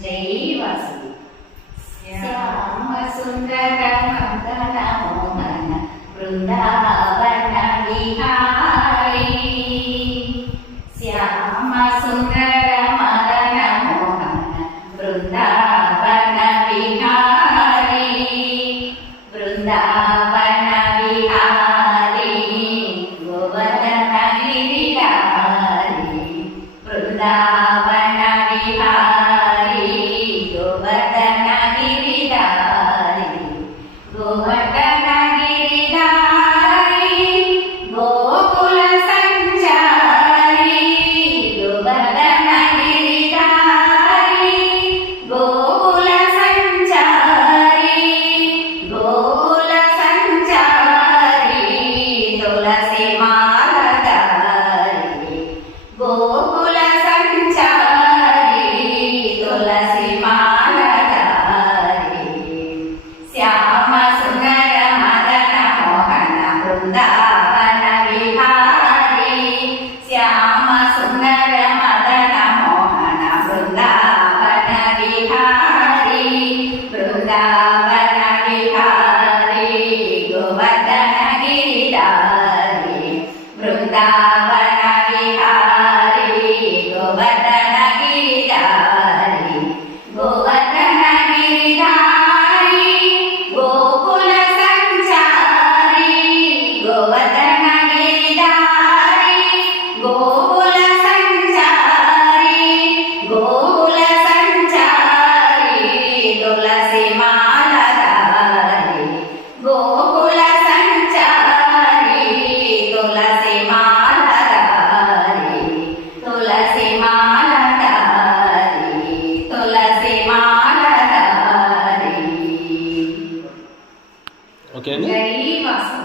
జై వాసుదేవ శ్యామ సుందర మదన మోహన బృందావన విహారీ శ్యామ సుందర మదన మోహన బృందావన విహారీ బృందావన విహారీ గోవర్ధన గిరిధారీ బృందావన విహారీ గోవర్ధన గిరిధారీ గోవర్ధన గిరిధారీ గోకుల సంచారి గోవర్ధన గిరిధారీ గోకుల సంచారి గోకుల సంచారి తులసి మాలధారి గోకుల సంచారి తులసి మాలధారి శ్యామ సుందర మదన మోహన బృందావన విహారీ శ్యామ సుందర మదన మోహన బృందావన విహారీ బృందావన విహారీ గోవర్ధన గిరిధారీ బృందావన విహారీ గోవర్ధన గిరిధారీ గోవర్ధన గిరిధారీ గోకుల సంచారి గోవర్ధన గిరిధారీ గోకుల సంచారి గోకుల సంచారి తులసి మాలధారి గోకుల సంచారి తులసి మాలధారి తులసి మాలధారి తులసి మాలధారి ఓకే అండి. జై వాసు